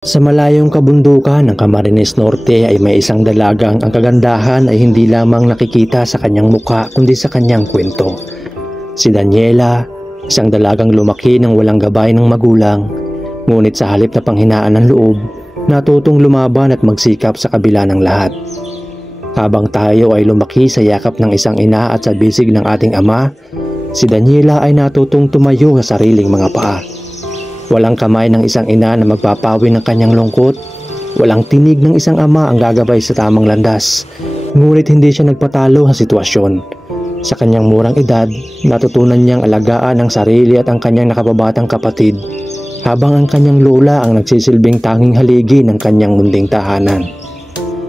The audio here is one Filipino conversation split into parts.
Sa malayong kabundukan ng Camarines Norte ay may isang dalagang ang kagandahan ay hindi lamang nakikita sa kanyang mukha kundi sa kanyang kwento. Si Daniela, isang dalagang lumaki ng walang gabay ng magulang, ngunit sa halip na panghinaan ng loob, natutong lumaban at magsikap sa kabila ng lahat. Habang tayo ay lumaki sa yakap ng isang ina at sa bisig ng ating ama, si Daniela ay natutong tumayo sa sariling mga paa. Walang kamay ng isang ina na magpapawi ng kanyang lungkot. Walang tinig ng isang ama ang gagabay sa tamang landas. Ngunit hindi siya nagpatalo sa sitwasyon. Sa kanyang murang edad, natutunan niyang alagaan ang sarili at ang kanyang nakababatang kapatid, habang ang kanyang lola ang nagsisilbing tanging haligi ng kanyang munding tahanan.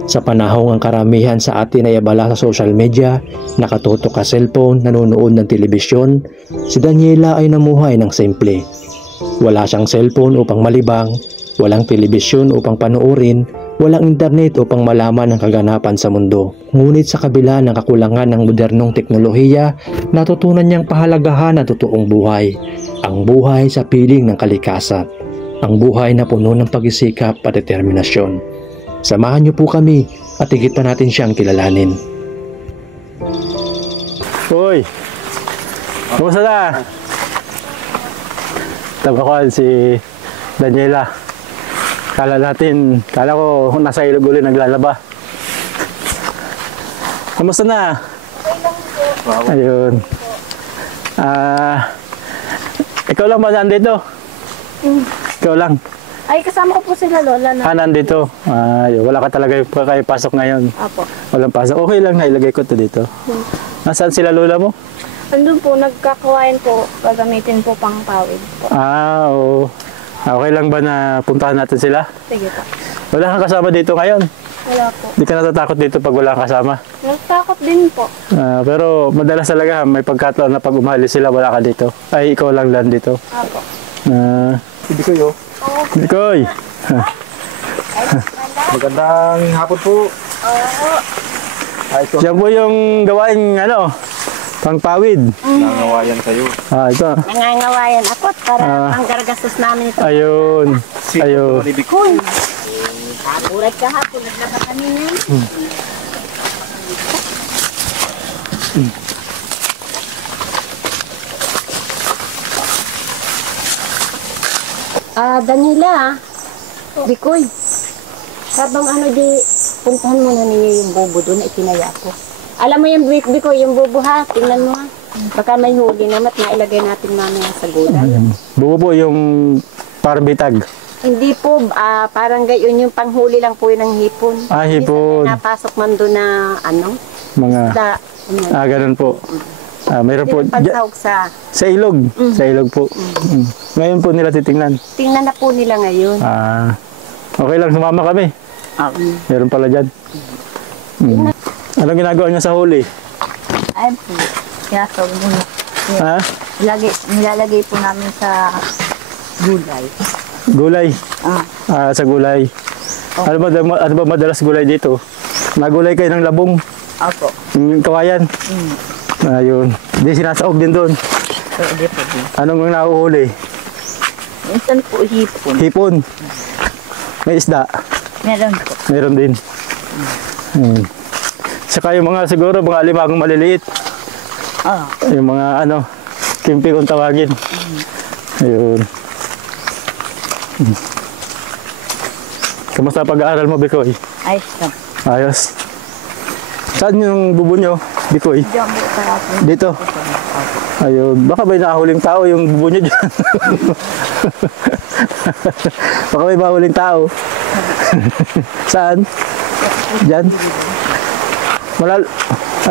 Sa panahong ang karamihan sa atin ay abala sa social media, nakatutok sa cellphone, nanonood ng telebisyon, si Daniela ay namuhay ng simple. Wala siyang cellphone upang malibang, walang telebisyon upang panoorin, walang internet upang malaman ang kaganapan sa mundo. Ngunit sa kabila ng kakulangan ng modernong teknolohiya, natutunan niyang pahalagahan ang totoong buhay. Ang buhay sa piling ng kalikasan. Ang buhay na puno ng pagsisikap at determinasyon. Samahan niyo po kami at higit pa natin siyang kilalanin. Uy! Kumusta na? Tabakuan si Daniela. Kala ko nasa ilog ulit naglalaba. Kumusta na? Ayun. Ikaw lang ba nandito? Ikaw lang? Ay, kasama ko po sila lola na. Nandito. Wala ka talaga kayo pasok ngayon. Apo. Walang pasok. Okay lang, nailagay ko ito dito. Nasaan sila lola mo? Andun po, nagkakawain po, gagamitin po pang pawid po. Oo. Okay lang ba na puntahan natin sila? Sige po. Wala kang kasama dito ngayon? Wala po. Hindi ka natatakot dito pag wala kang kasama? Nagtakot din po. Pero madalas talaga may pagkataon na pag umalis sila wala ka dito. Ay, ikaw lang dito. Apo. Si Bikoy, oh. Bikoy! Magandang hapon po. Oo. Siya po yung gawain, pangpawid. Nangawayan kayo. Ito. Nangangawayan ako para panggargastos namin ito. Ayun. Ayun. Uy! Kaburat kahapon, naglaba kami niyan. Daniela, Bikoy, sabang puntahan mo na ninyo yung bobo doon na itinaya ko. Alam mo yung Bikoy, yung bobo ha, tingnan mo ha. Baka may huli naman at nailagay natin mamaya sa gulay. Bubo yung parang bitag. Hindi po, parang gayon yung panghuli lang po yun ng hipon. Hipon. Minsan napasok man doon na Mga, isda. ganun po. Mayroon po. Pansahog Sa ilog. Sa ilog po. Ngayon po nila titingnan. tingnan na po nila ngayon. Okay lang, sumama kami. Meron pala dyan. Anong ginagawa niya sa huli? Ay po, sinasawag mo. Ha? Nilalagay po namin sa gulay. Gulay. Sa gulay. Ano ba madalas gulay dito? Nagulay kayo ng labong. Opo. Yung kawayan. Ayun. Di sinasaog din doon. Pwede po din. Anong nahuhuli? Minsan po hipon. Hipon. May isda. Meron po. Meron din. Saka yung mga siguro mga alimangong maliliit. Yung mga kimpi kung tawagin. Ayun. Kamusta pag-aaral mo, Bikoy? Ayos lang. Ayos. Saan yung bubo nyo, Bikoy? Diyan po parapin. Dito. Ayun. Baka may nahuling tao yung bubo nyo dyan. Baka may mahuling tao. Saan? Diyan?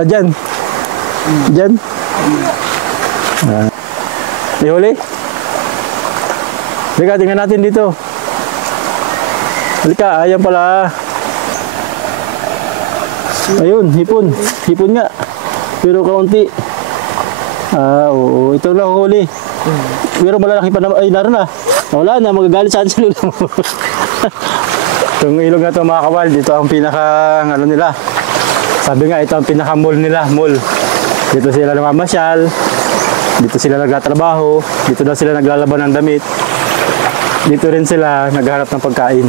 Diyan? Diyan? May huli? Halika, tingnan natin dito. Halika, ayan pala. Ayun, hipon. Hipon nga. Pero kaunti. Oo. Ito lang huli. Pero malalaki pa naman. Ay, naroon na. Wala na, magagalit sa atin sila. Itong ilog na ito mga kawal, dito ang pinaka, nila. Sabi nga, ito ang pinaka mall nila, mall. Dito sila namamasyal. Dito sila nagtatrabaho. Dito na sila naglalaban ng damit. Dito rin sila naghahanap ng pagkain.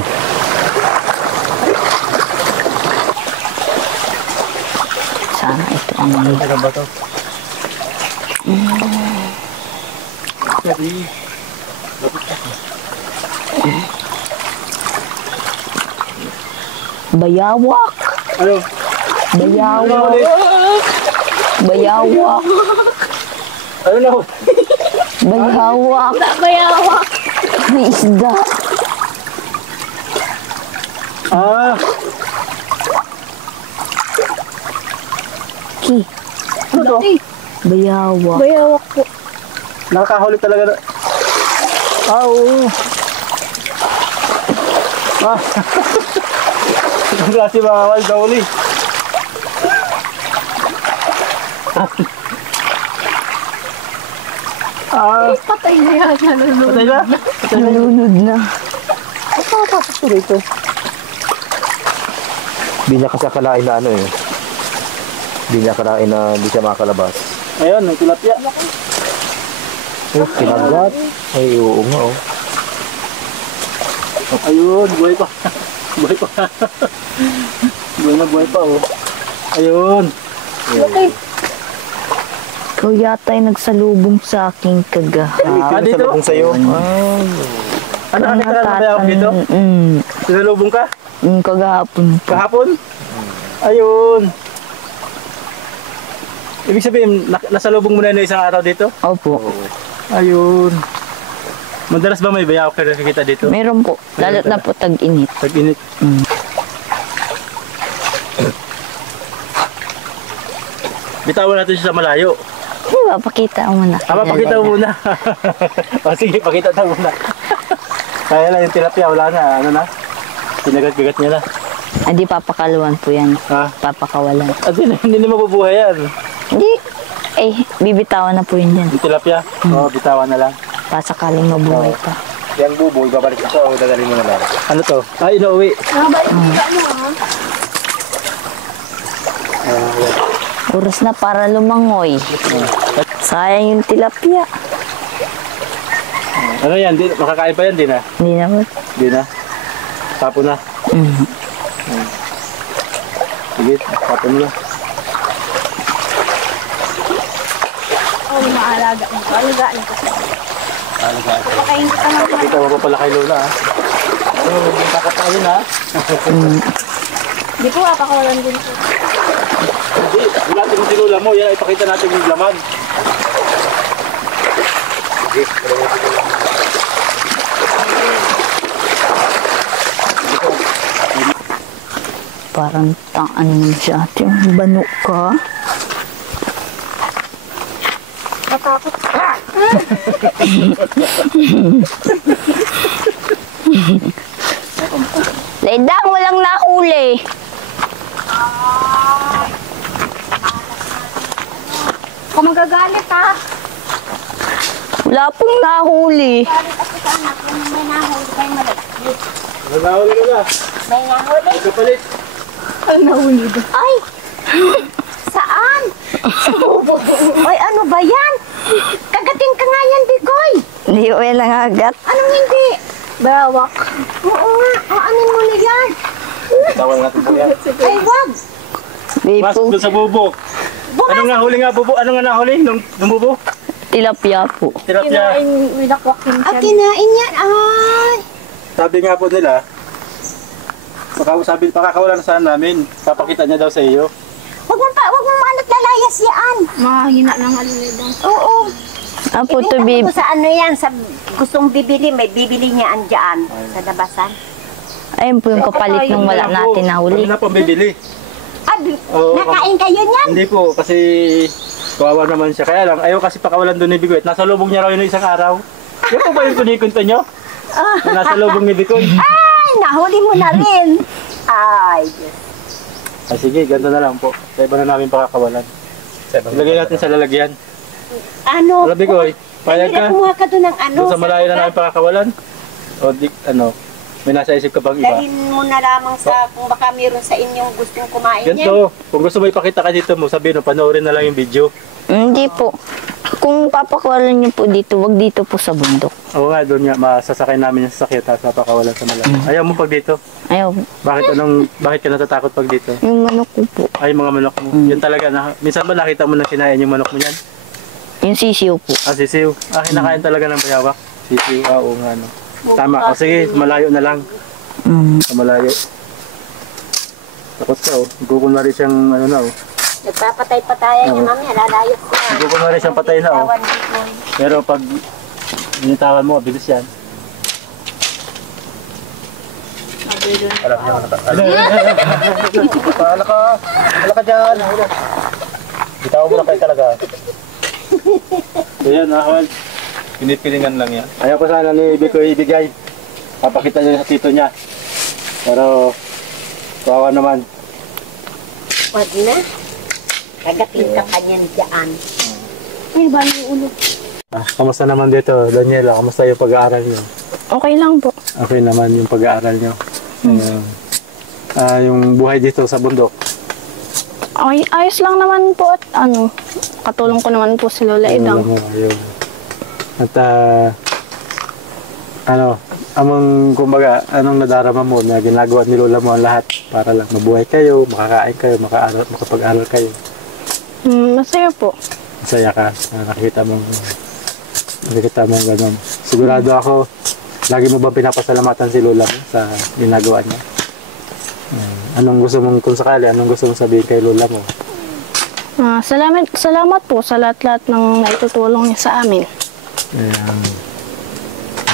Sana ito ang Ano ba to? bayawak. Ano? Bayawak. Bayawak. Ano na? Bayawak. Bayawak. May isda. Ah, Ki. ano to? Bayawak. Bayawak po. Nakakahuli talaga na. Ah, oo. Ah. Ang klase mga kawal daw uli. Ah, Patay na yan. Nalulunod. patay na? Patay na. Nalunod na. Papasok ko dito. Hindi niya kasi akalain na ano eh. Hindi niya akalain na hindi siya makakalabas. Ayun, ang tilapia. Kinagat. Ay, oo nga oh. Ayun, buhay pa. Buhay pa. Buhay na buhay pa oh. Ayun. Ikaw yata ay nagsalubong sa aking kagahapon. Ah, dito? Kung sa'yo. Ano ka na bayawak dito? Sinalubong ka? Kagahapon po. Kahapon? Ayun. Ibig sabihin, nasalubong mo na ng isang araw dito? Opo. Ayun. Madalas ba may bayawak ka nakikita dito? Meron po. Lalo't na po tag-init. Tag-init. Bitawan natin siya sa malayo. Di ba, pakita mo na. Pakita mo muna. O sige, pakita na muna. Kaya lang yung tilapia, wala na. Ano na? Pinagat-gagat niya na. Hindi papakaluan po yan. Ha? Papakawalan. At hindi na mabubuhay yan. Hindi. Eh, bibitawan na po yun dyan. Yung tilapia, oo, bitawan na lang. Pasakaling mabuhay pa. Yung buboy, babalik ito. Dadalhin mo na lang. Ano to? Ay, inuwi. Oras na para lumangoy. Sayang yung tilapia. Ano yan? Makakain pa yan, di na? Hindi naman. Di na? Tapo na. Sige, tapo mo na. Oh, maalaga. Maalaga na ko. Pakain ka na. Pakita mo pa pala kay Lola, ha? Ano, yung kakatayin, ha? Di po, pakawalan din po. Hindi, wala natin si Lola mo. Yan, ipakita natin yung laman. Parang taan mo siya. Yung bano ka. Natakot. Laidang, walang nahuli. Kung magagalit ha. Wala pong nahuli. Galit ako sa anak. Kung may nahuli kayo malaglit. Wala huli, Lola. May nahuli. Kapalit. Ay! Saan? Ay, ano ba yan? Kagating ka nga yan, Bigoy. Hindi ko yan nangagat. Anong hindi? Bawak. Oo nga. Anin mo na yan. Tawal natin po yan. Ay, wag. Di Mas po. doon sa bubo. Anong nahuli nga, bubo? Ano nga nahuli nung bubo? Tilapia po. Tilapia. Ah, kinain yan. Ay. Sabi nga po nila, pakakawalan na sana namin. Papakita niya daw sa iyo. Wag mo maanot lalayas yan. Mahina ng alulidang. Oo. Apo to Ibig be. ko sa ano yan, sa gustong bibili, may bibili niya andyan sa labasan. Ayun po yung kapalit ng wala natin nahuli. Kami na pong bibili. Oo, Nakain kayo niyan? Hindi po, kasi kawawa naman siya. Kaya lang, ayaw kasi pakawalan doon ni Bigoy. Nasa lubong niya raw yun isang araw. Yan po ba yung kunikunta nyo? Na nasa lubong ni Bigoy. Ay, nahuli mo na rin. Ay, Diyos. Ah, sige, ganito na lang po. Sa iba na namin pakakawalan. Ilagay natin sa lalagyan. Ano? Wala Bigoy, payag ka. Kumuha ka doon ng ano. Doon sa malayo na namin pakakawalan. O di, ano, may nasa isip ka bang iba? Dalhin mo na lamang sa, kung baka meron sa inyong gustong kumain yan. Ganito, kung gusto mo ipakita ka dito mo, sabihin mo, panoorin na lang yung video. Hindi po. Kung papakawalan niyo po dito, wag dito po sa bundok. Oo nga, doon nga, masasakay namin yung sasakyan tapos napakawalan sa malayo. Ayaw mo pag dito? Ayaw, Bakit ka natatakot pag dito? yung manok ko po. Ay, mga manok mo. Yun talaga, minsan ba nakita mo na kinain yung manok mo yan? Yung sisiyo po. Ah, sisiw. Ah, kinakain talaga ng bayawak. Sisiw, oo nga, no. Tama. O sige, malayo na lang. Sa malayo. Takot ka, oh. Gugunwari siyang, ano na, oh. Nagpapatay-patayan niya, mami. Lalayo ko. Gugunwari siyang patay na, oh. Tawan, Bikoy. Pero pag binitawan mo, bilis yan. Alam niya, Hala ka dyan. Bitawan mo na kayo talaga. So yan, nakawal. Pinipilingan lang yan. Ayaw ko sana ni Bikoy ibigay. Papakita niya sa tito niya. Pero, kawawa naman. Wag na. Kagatin ka kanyan dyan. Ay, ba yung ulo? Kamusta naman dito, Daniela? Kamusta yung pag-aaral niyo? Okay lang po. Okay naman yung pag-aaral niyo. Yung buhay dito sa bundok. Ay, ayos lang naman po at katulong ko naman po si Lola Idang. Ayun. At kumbaga, anong nadarama mo na ginagawa ni Lola mo ang lahat para lang mabuhay kayo, makakain kayo, makapag-aral kayo? Masaya po. Masaya ka, nakikita mo gano'n. Sigurado ako, lagi mo ba pinapasalamatan si Lola mo sa ginagawa niya? Anong gusto mong, kung sakali, anong gusto mong sabihin kay Lola mo? Salamat po sa lahat-lahat ng naitutulong niya sa amin. Ayan.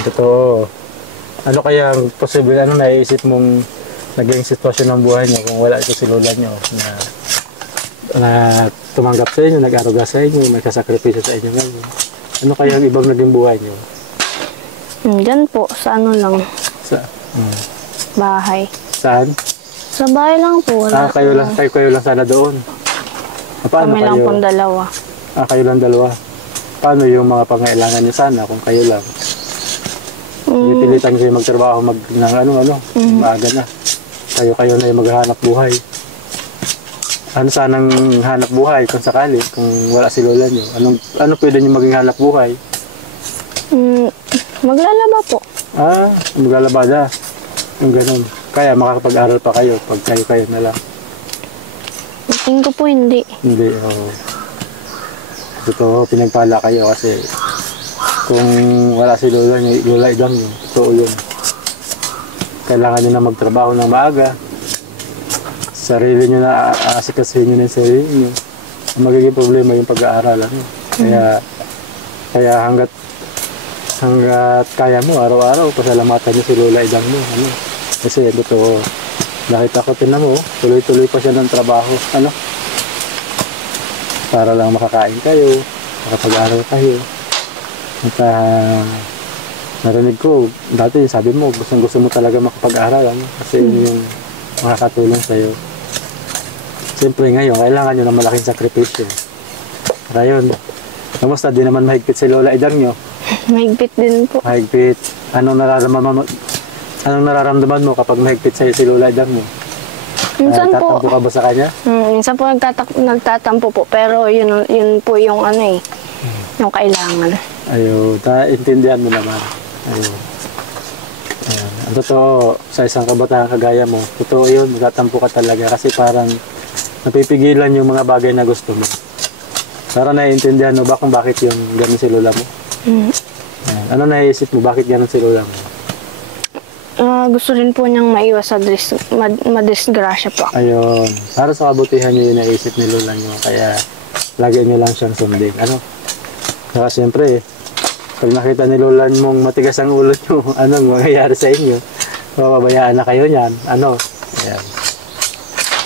Totoo. Ano kaya ang posible, naiisip mong naging sitwasyon ng buhay niyo kung wala ito si Lola niyo na tumanggap sa inyo, nag-aruga sa inyo, may kasakripisyo sa inyo ngayon? Ano kaya ang ibang naging buhay niyo? Diyan po, sa lang, bahay. Saan? Sa bahay lang po. Kayo lang sana doon. Paano Kami lang pong dalawa. Kayo lang dalawa. Paano yung mga pangailangan niyo sana kung kayo lang? Pipilitan kayo magtrabaho maaga na. Kayo na yung maghahanap buhay. Ano sanang hanap buhay kung sakali, kung wala si Lola niyo? Ano pwede niyo maging hanap buhay? Maglalaba po. Maglalaba na. Yung ganun. Kaya makakapag-aral pa kayo pag kayo na lang. Tingin ko po hindi. Hindi, oo. Totoo, pinagpala kayo kasi kung wala si Lola Idang yun, totoo yun. Kailangan nyo na magtrabaho ng maaga. Sarili nyo na aasikasuhin nyo na yung sarili nyo. Ang magiging problema yung pag-aaral. Kaya hanggat kaya mo, araw-araw, pasalamatan nyo si Lola Idang mo. Kasi totoo, nakita ko, tinan mo, tuloy-tuloy pa siya ng trabaho. Para lang makakain kayo, makapag-aral kayo. At narinig ko, dati sabi mo, gusto mo talaga makapag-aral. Kasi yun yung makakatulong sa'yo. Siyempre ngayon, kailangan nyo ng malaking sakripisyo. Ngayon, kamusta? Di naman mahigpit si Lola Idang nyo? Mahigpit din po. Mahigpit. Anong nararamdaman mo kapag mahigpit sa'yo si Lola Idang mo? Minsan po. Tatampo ka ba sa kanya? Minsan po nagtatampo po. Pero yun po yung yung kailangan. Ayun, intindihan mo naman. Ayun. Ayan. Ang totoo, sa isang kabataan kagaya mo, totoo yun, magtatampo ka talaga kasi parang napipigilan yung mga bagay na gusto mo. Parang naiintindihan mo ba kung bakit yung gano'n si Lola mo? Ano naiisip mo, bakit gano'n si Lola mo? Gusto rin po niyang maiwas sa madisgrasya po. Ayun, para sa kabutihan niyo yung naisip ni Lola niyo, kaya lagi niyo lang siyang sundin. Saka siyempre, pag nakita ni Lola mong matigas ang ulo niyo, anong mangyayari sa inyo? Mapabayaan na kayo niyan. Ayan.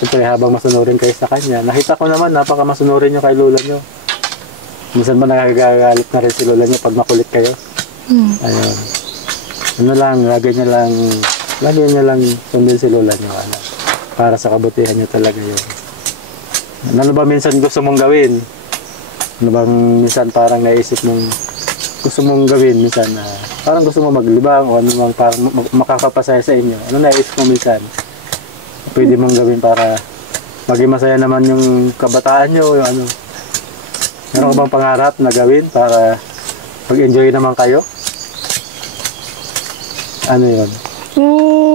Siyempre, habang masunurin kayo sa kanya, nakita ko naman, napaka-masunurin niyo kay Lola niyo. Minsan ba nagagalit na rin si Lola niyo pag makulit kayo? Ayun. Lagi niya lang sundin si Lola niyo. Para sa kabutihan niyo talaga yun. Ano ba minsan gusto mong gawin? Ano bang minsan parang naisip mong gusto mong gawin minsan na parang gusto mo maglibang o ano bang parang makakapasaya sa inyo? Ano naisip mo minsan? Pwede mong gawin para maging masaya naman yung kabataan nyo, yung Meron ka bang pangarap na gawin para mag-enjoy naman kayo? Ano yun?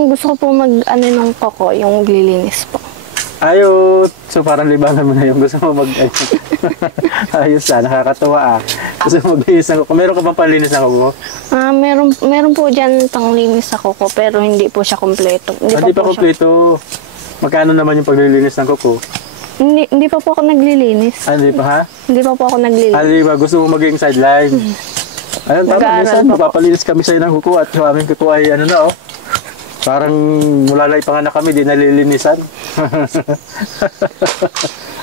Gusto ko po mag-ano ng koko, yung glilinis po. Ayot! So parang libangan mo na yung gusto mo mag... Ayos nakakatuwa ah. Gusto mo maglinis ng kuko. Meron ka bang panlinis ng kuko? Meron po dyan panglinis sa koko, pero hindi po siya kompleto. Hindi pa kompleto. Magkano naman yung paglilinis ng kuko? Hindi pa po ako naglilinis. Hindi pa ha? Hindi pa po ako naglilinis. Hindi ba? Gusto mo maging sideline? Ayun, tama. Nag-aaral Minsan, pa po. mapapalinis kami sa'yo ng kuko at yung aming kuko ay ano na oh. Parang mula lang ipanganak kami, di nalilinisan.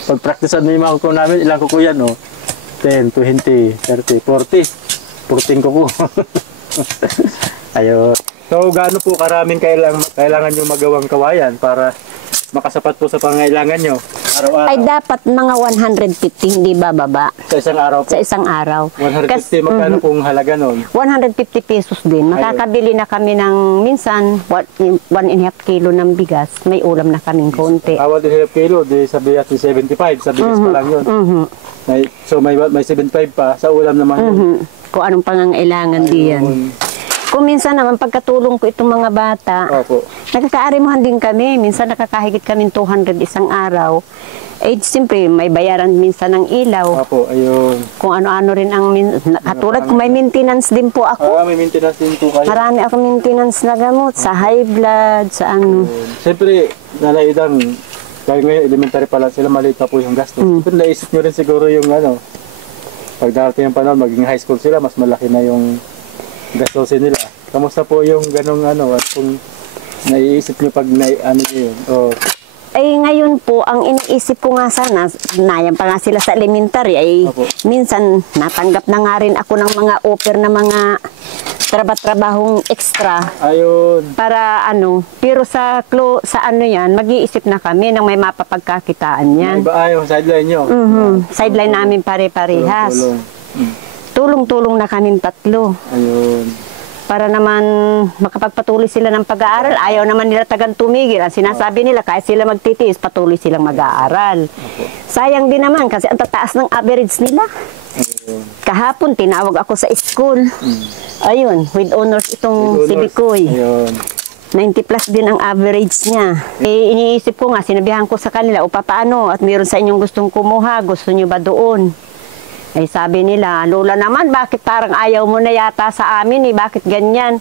Pag-practicean mo yung mga kuko namin, ilang kuko yan oh. 10, 20, 30, 40. 14 kuko. Ayun. So, gaano po karaming kailangan nyo magawang kawayan para makasapat po sa pangailangan nyo araw-araw? Ay dapat mga 150, hindi bababa. Sa isang araw po? Sa isang araw. 150, magkano pong halaga nun? 150 pesos din. Makakabili na kami ng minsan 1.5 kilo ng bigas. May ulam na kaming konti. 1.5 kilo, di sabi natin 75, sa bigas pa lang yun. So may 75 pa, sa ulam naman yun. Kung anong pangangailangan diyan. Kung minsan naman pagkatulong ko itong mga bata, Opo. nakakaarimuhan din kami. Minsan nakakahigit kami 200 isang araw. Eh, siyempre, may bayaran minsan ng ilaw. Opo, ayun. Kung ano-ano rin ang... Katulad kung may maintenance din po ako. May maintenance din po kayo. Marami ako maintenance na gamot. Sa high blood, sa ano. Siyempre, Nanay Idang, dahil ngayon elementary pa lang sila, maliit pa po yung gastos. Pero naisip nyo rin siguro yung ano, pag darating yung panahon, maging high school sila, mas malaki na yung gastusin nila. Kamusta po yung ganong ano, at kung naiisip nyo pag ano yun? Ay ngayon po, ang iniisip ko nga sana, nayan pa nga sila sa elementary, ay Opo. minsan natanggap na nga rin ako ng mga offer na mga trabahong extra. Ayun. Para ano, pero sa ano yan, mag-iisip na kami nang may mapapagkakitaan yan. Iba ayaw, sideline nyo. Sideline namin pare-parehas. Tulong. Tulong-tulong na kaming tatlo. Ayun. Para naman makapagpatuloy sila ng pag-aaral. Ayaw naman nila tagang tumigil. Ang sinasabi nila, kahit sila magtitiis, patuloy silang mag-aaral. Sayang din naman kasi ang tataas ng average nila. Ayun. Kahapon, tinawag ako sa school. Ayun, with honors itong si Bikoy. Ayun. 90 plus din ang average niya. Eh, iniisip ko nga, sinabihan ko sa kanila, o paano, at meron sa inyong gustong kumuha, gusto nyo ba doon? Ay sabi nila, Lola naman, bakit parang ayaw mo na yata sa amin eh, bakit ganyan?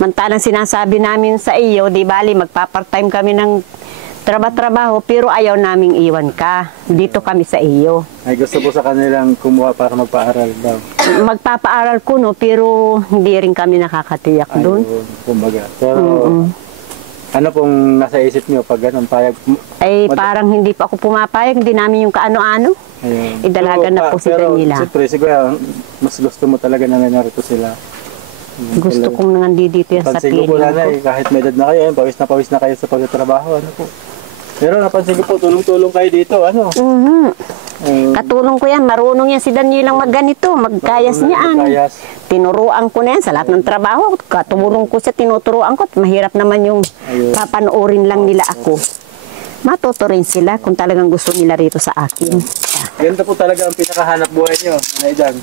Mantalang sinasabi namin sa iyo, di bali, magpa-part-time kami ng trabaho, pero ayaw naming iwan ka. Dito kami sa iyo. Ay gusto po sa kanilang kumuha para magpaaral daw. Magpapaaral ko, no, pero hindi rin kami nakakatiyak doon. Ayun, kumbaga. Pero, ano pong nasa isip nyo pag ganun, payag? Ay parang hindi pa ako pumapayag, hindi namin yung kaano-ano. Ayun. Idalaga na po si Daniela. Pero siyempre, siguro, mas gusto mo talaga na narito sila. Gusto kong nandito yan sa Pansin ko piling po ko. nanay, kahit may edad na kayo, pawis na kayo sa pagtatrabaho, ano po. Pero napansin ko po, tulong-tulong kayo dito, ano. Katulong ko yan, marunong yan si Danielang magganito, magkayas niyan. Magkayas. Tinuruan ko na yan sa lahat ng trabaho. Katulong ko siya, tinuturuan ko. Mahirap naman yung Ayun. papanoorin lang nila ako. Matuto rin sila kung talagang gusto nila rito sa akin. Ganda po talaga ang pinakahanap buhay nyo, Nanay Jan.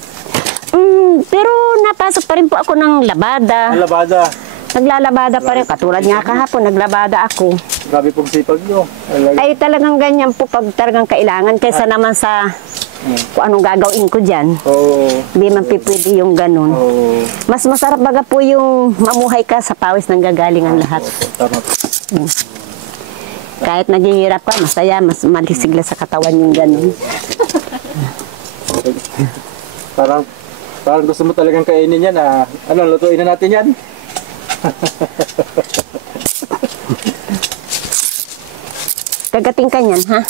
Pero napasok pa rin po ako ng labada. Ang labada. Naglalabada pa rin. Katulad nga kahapon, naglabada ako. Grabe pong sipag nyo. Ay talagang ganyan po pag talagang kailangan. Kaysa naman sa kung anong gagawin ko dyan. Oo. Hindi man pipwede yung ganun. Oo. Mas masarap baga po yung mamuhay ka sa pawis ng gagalingan lahat. Tama po. Kahit naghihirap ka, masaya, mas malisigla sa katawan yung ganun. Parang gusto mo talagang kainin yan, ah. Ano, lutuin na natin yan? Kagating ka niyan, ha?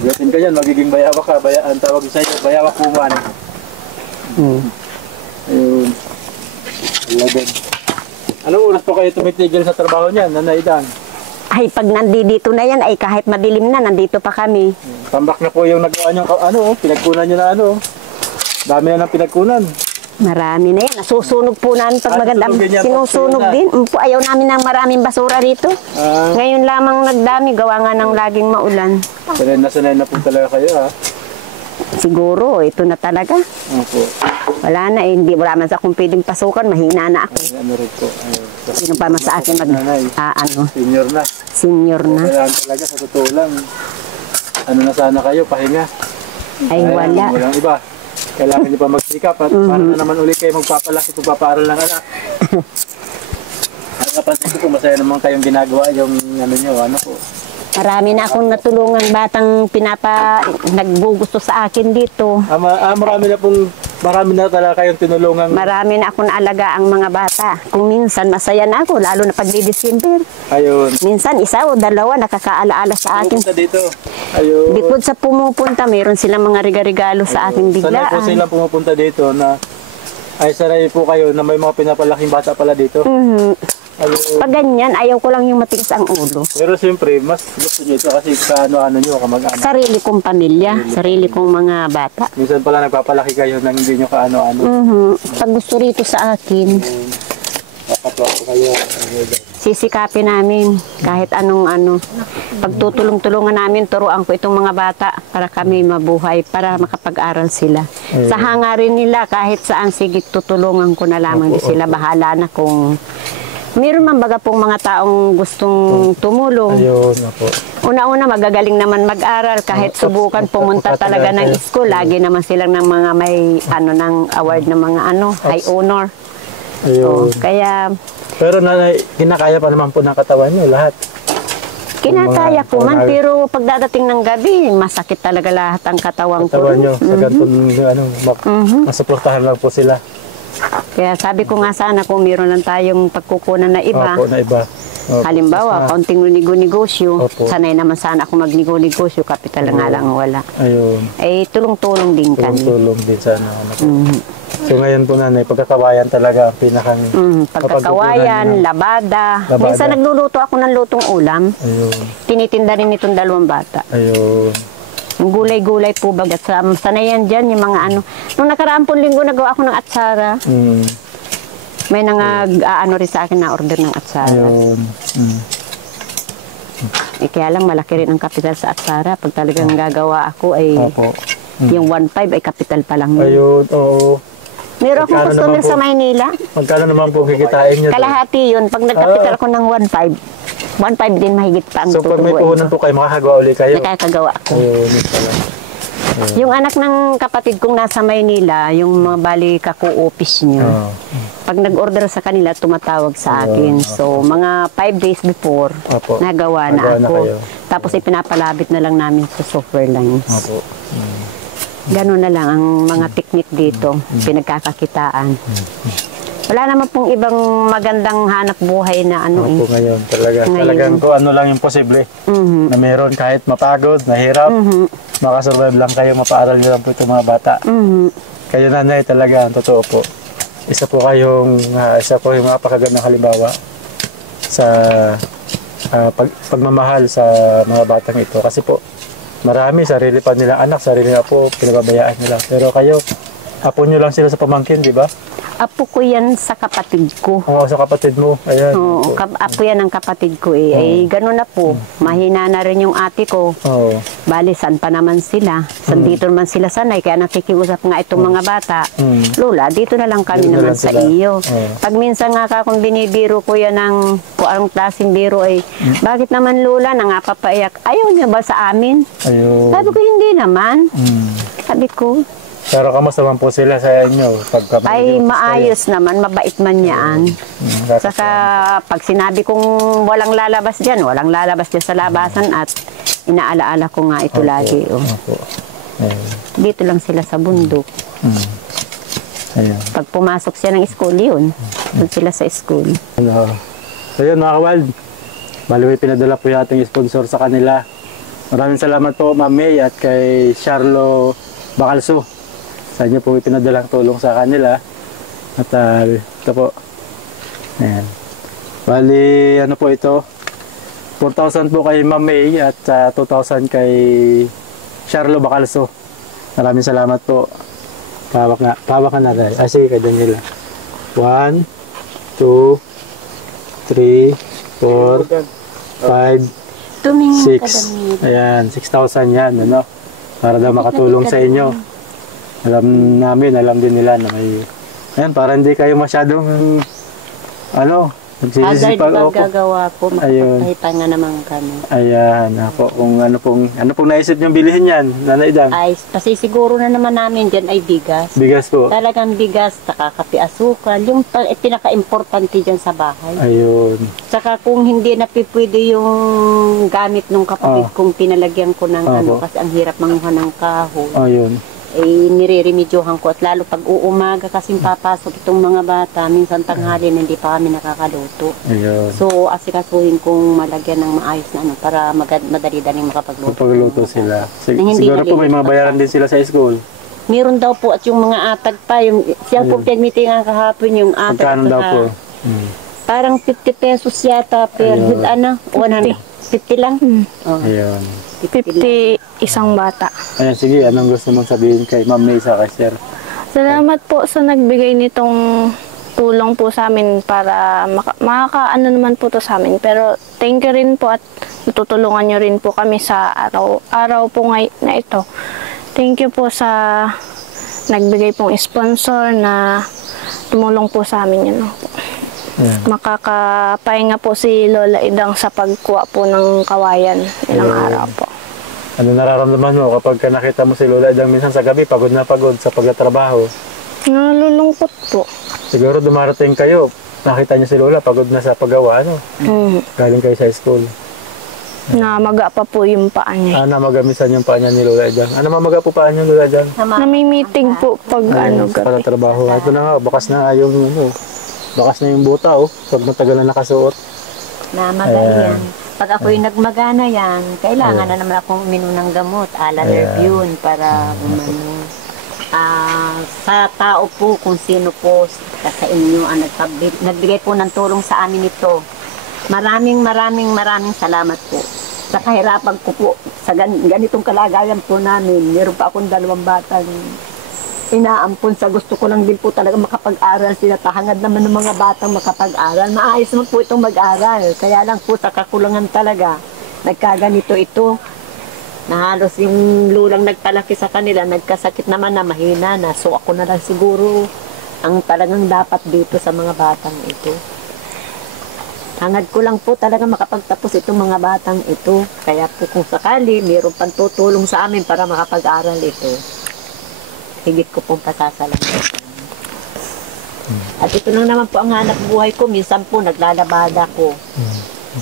Lutuin ka yan, magiging bayawa ka. Ang tawag sa iyo, bayawa kuman. Ayun. Alagad. Anong oras po kayo tumitigil sa trabaho niyan, Nanay Dan? Ay, pag nandito na yan, ay kahit madilim na, nandito pa kami. Tambak na po yung nagawa niyo, pinagkunan niyo na ano. Dami na ng pinagkunan. Marami na yan. Nasusunog po namin pag magandang. susunugin niya, Sinusunog pag din. Po, ayaw namin ng maraming basura rito. Ngayon lamang nagdami, gawa nga ng laging maulan. Sanay na po talaga kayo, ha? Siguro, ito na talaga. Opo. Wala na eh, hindi, wala man sa akong pwedeng pasukan, mahina na ako. Ay, ano rin po. Sino pa man sa akin Senior na. senior na. Kailangan talaga sa totoo lang. Ano na sana kayo, pahinga. Ay, wala. Walang iba. Kailangan niyo pa magsikap at para na naman ulit kayo magpapalaki, magpapaaral ng anak. Ang napansin ko po, masaya naman kayong ginagawa yung ano nyo, ano po. Marami na akong natulungan batang naggugusto sa akin dito. Marami na talaga kayong tinulungan. Marami na akong alaga ang mga bata. Kung minsan masaya na ako, lalo na pag December. Ayun. Minsan isa o dalawa nakakaalaala sa akin. Pumunta dito. Ayun. Bukod sa pumupunta, mayroon silang mga regalo sa akin Sanay po biglaan. silang pumupunta dito na ay saray po kayo na may mga pinapalaking bata pala dito. Ayun. Pag ganyan, ayaw ko lang yung matigas ang ulo. Pero siyempre, mas gusto nyo ito kasi kaano-ano nyo, kamag-anak. Sarili kong pamilya, sarili kong mga bata. Minsan pala nagpapalaki kayo nang hindi nyo kaano-ano. Pag gusto rito sa akin, Kapwa po kayo. sisikapin namin kahit anong ano. Pagtutulong-tulungan namin, turuan ko itong mga bata para kami mabuhay, para makapag-aral sila. Sa hangarin nila, kahit saan, sige, tutulungan ko na lamang sila. Bahala na kung meron man baga pong mga taong gustong tumulong. Ayun, ako. Una-una, magagaling naman mag-aral kahit subukan pumunta talaga ng school. Lagi naman silang ng mga may ano ng award ng mga ano, high honor. Ayun. Kaya Pero kinakaya pa naman po ng katawan nyo lahat. kinakaya ko man, pero pagdadating ng gabi, masakit talaga lahat ang katawan ko. Katawan nyo sa ganitong ano, masuportahan lang po sila. Kaya sabi ko nga sana kung meron lang tayong pagkukunan na iba. Opo, na iba. Opo. Halimbawa, kaunting negosyo. Opo. Sanay naman sana ako negosyo, kapital nga lang wala. Ayun. Eh, tulong-tulong din kami. Tulong din sana. So ngayon po nanay, pagkakawayan talaga ang pinakang Pagkakawayan, labada. Labada. Minsan nagluluto ako ng lutong ulam. Ayun. Tinitinda rin itong dalawang bata. Ayun. Yung gulay-gulay po bagat. Sanayan dyan yung mga ano. Nung nakaraang pong linggo nagawa ako ng atsara. May ano rin sa akin na order ng atsara. Ayun. Kaya lang malaki rin ang kapital sa atsara. Pag talagang gagawa ako ay Opo. yung 1.5 ay kapital pa lang yun. Ayun, oo. Meron akong Magkano customer naman sa po? Maynila. Magkano naman po kikitain nyo? Kalahati yun. Pag nagkapital ako ng 1.5, 1.5 din mahigit pa ang So pag may tutubuin. puhunan po kayo, makakagawa ulit kayo? Nakakagawa ako. Ayun, yun pala. Yung anak ng kapatid kong nasa Maynila, yung mga bali kaku-office niya, pag nag-order sa kanila, tumatawag sa akin. So, mga 5 days before, Opo. nagawa na Nagawa na ako. kayo. Tapos ipinapalabit na lang namin sa software lines. Opo. Ganun na lang ang mga technique dito, pinagkakakitaan. Wala naman pong ibang magandang hanap buhay na ano Opo, ngayon talaga. Ngayon. Talagang kung ano lang yung posible. Na meron kahit mapagod, mahirap, makasurvive lang kayo, mapaaral nyo lang po itong mga bata. Kayo nanay talaga, ang totoo po. Isa po yung napakagandang halimbawa sa pagmamahal sa mga batang ito. Kasi po, marami, sarili pa nila anak, sarili na po, pinababayaan nila. Pero kayo, apo nyo lang sila sa pamangkin, di ba? Apo ko yan sa kapatid ko. Oo, sa kapatid mo. Ayan. Oo, apo yan ang kapatid ko eh. Ay, ganun na po. Mahina na rin yung ate ko. Oo. Bali, saan pa naman sila? Saan dito naman sila sanay? Kaya nakikiusap nga itong mga bata. Lola, dito na lang kami Dito na naman lang sa sila. iyo. Oo. Pag minsan nga kung binibiro ko yan ng kung anong klaseng biro ay, bakit naman Lola, nangapapaiyak? Ayaw niya ba sa amin? Ayun. Sabi ko, hindi naman. Sabi ko, Pero kamusta man po sila sa inyo? ay maayos naman, mabait man yan. Saka pag sinabi kong walang lalabas dyan sa labasan at inaalaala ko nga ito lagi. Oh. Opo. Ayun. Dito lang sila sa bundok. Ayun. Pag pumasok siya ng school, yun. Doon sila sa school. So yun mga kawald, bali may pinadala po yung ating sponsor sa kanila. Maraming salamat po Ma'am May at kay Charlo Bacalso. Sa inyo po pinadalang tulong sa kanila. At ito po. Ayan. Bali ano po ito, 4,000 po kay Ma'am May at 2,000 kay Charlo Bacalso. Maraming salamat po. Pawak ka na rin. Sige kay Daniela. 1, 2, 3, 4, 5, Tumingin 6. Ayan, 6,000 yan, ano? Para daw makatulong sa inyo. Alam namin, alam din nila na may... Ayan, para hindi kayo masyadong, Hazard nagsisipag. pag Opo. gagawa po, Ayun. makapagpahitan nga naman kami. Ayan, po, kung ano pong naisip niyong bilhin yan, Nanay Dang? Ay, kasi siguro na naman namin dyan ay bigas. Bigas po. Talagang bigas, kape, asukal, yung pinaka-importante dyan sa bahay. Ayun. Saka kung hindi na pwede yung gamit nung kapatid kong pinalagyan ko ng kasi ang hirap manguha ng kahoy. Ayun. Nire-remedyohan ko at lalo pag uumaga kasing papasok itong mga bata, minsan tanghali na hindi pa kami nakakaluto. Ayun. So, asikasuhin kong malagyan ng maayos na para madali-daling makapagluto. Kapagluto sila. Na hindi Siguro po may mga nalilipat bayaran din sila sa school. Meron daw po at yung mga atag pa, yung siya po pinag-meeting ang kahapon yung atag. Magkano at daw saka po? Parang 50 pesos yata per Ayun. 150 lang. Oh, Ayun. 50 isang bata. Ayan, sige, anong gusto mong sabihin kay Ma'am May sa kay Sir? Salamat po sa nagbigay nitong tulong po sa amin para makakaano naman po to sa amin. Pero thank you rin po at tutulungan nyo rin po kami sa araw po na ito. Thank you po sa nagbigay pong sponsor na tumulong po sa amin yun. Makakapahinga po si Lola Idang sa pagkuha po ng kawayan ilang araw po. Ano nararamdaman mo kapag nakita mo si Lola Idang minsan sa gabi, pagod na pagod sa pagtatrabaho? Nalulungkot po. Siguro dumarating kayo, nakita niyo si Lola, pagod na sa paggawa, Galing kayo sa school. Namaga pa po yung paa niya. Namagamisan yung paa niya ni Lola Idang. Mamaga po paa niyo, Lola Idang? Nami-meeting po pag Para gabi. trabaho. Ito na nga, bakas na yung buta, pag matagal na nakasuot. Namaga yan. Pag ako'y nagmagana yan, kailangan na naman akong uminom ng gamot, nerve yun, para sa tao po, kung sino po sa inyo ang nagbigay po ng tulong sa amin ito. Maraming salamat po. Sa kahirapan ko po, sa ganitong kalagayan po namin, meron pa akong 2 batang inaampun sa gusto ko lang din po talaga makapag-aral sila. Tahangad naman ng mga batang makapag-aral. Maayos naman po itong mag-aral. Kaya lang po sa kakulangan talaga, nagkaganito ito. Na halos yung lulang nagpalaki sa kanila, nagkasakit naman na mahina na. So ako na lang siguro ang talagang dapat dito sa mga batang ito. Hangad ko lang po talaga makapagtapos itong mga batang ito. Kaya po kung sakali, mayroon pang tutulong sa amin para makapag-aral ito. Higit ko pong pasasalamatan. At ito lang naman po ang hanap buhay ko. Minsan po naglalabada ko.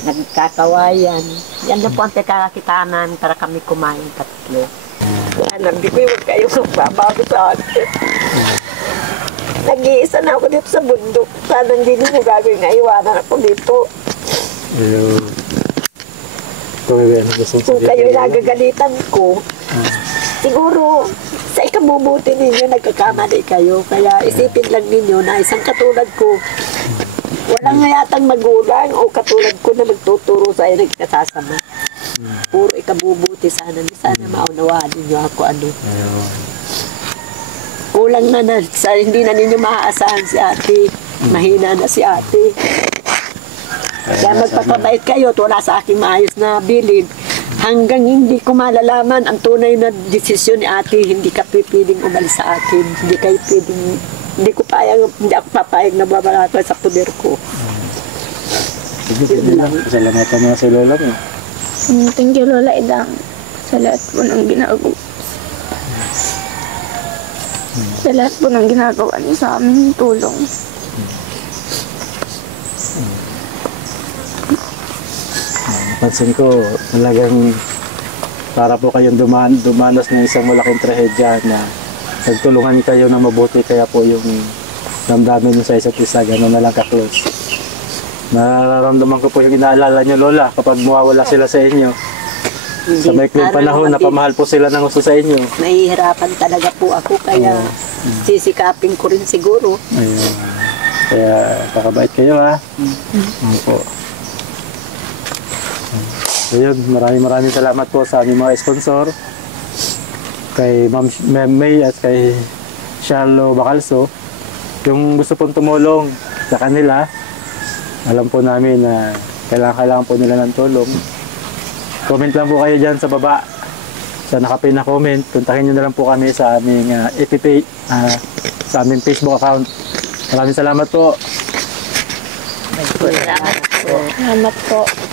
Nagkakawayan. Yan lang po ang pagkakakitaan para kami kumain tatlo. Alam, di ko yung kayong babago sa akin. Nag-iisa na ako dito sa bundok. Sana hindi mo gagawin nga iwanan ako dito. Ayun. Kung kayo nagagalitan ko, siguro sa ikabubuti ninyo nagkakamali kayo. Kaya isipin lang ninyo na isang katulad ko, walang yatang magulang o katulad ko na magtuturo sa inyo nagkasasama. Puro ikabubuti sana. Sana maunawaan ninyo ako ano. Kulang na hindi na ninyo maaasahan si ate. Mahina na si ate. Kaya magpapabait kayo at wala sa aking maayos na bilid. Hanggang hindi ko malalaman ang tunay na desisyon ni ate, hindi ka pwedeng umalis sa akin. Hindi ako papayag na babalata sa puder ko. Sige, salamatan mo si Lola mo. Thank you, Lola Idang, sa lahat po ng ginagawa. Sa lahat po ng ginagawa niyo sa amin, tulong. Pansin ko, talagang para po kayong dumanas ng isang malaking trahedya na nagtulungan kayo ng mabuti, kaya po yung damdamin nyo sa isa't isa, gano'n na lang ka-close. Nararamdaman ko po yung inaalala nyo, Lola, kapag mawawala sila sa inyo. Sa maikling panahon, napamahal po sila ng gusto sa inyo. Nahihirapan talaga po ako, kaya sisikapin ko rin siguro. Ayun. Kaya kakabait kayo, ha? Opo. Ayun, maraming salamat po sa aming mga sponsor, kay Ma'am May at kay Charlo Bacalso. Yung gusto pong tumulong sa kanila, alam po namin na kailangan po nila ng tulong. Comment lang po kayo dyan sa baba sa nakapin na comment, kontakin nyo na lang po kami sa aming FB, sa aming Facebook account. Maraming salamat po. Salamat po.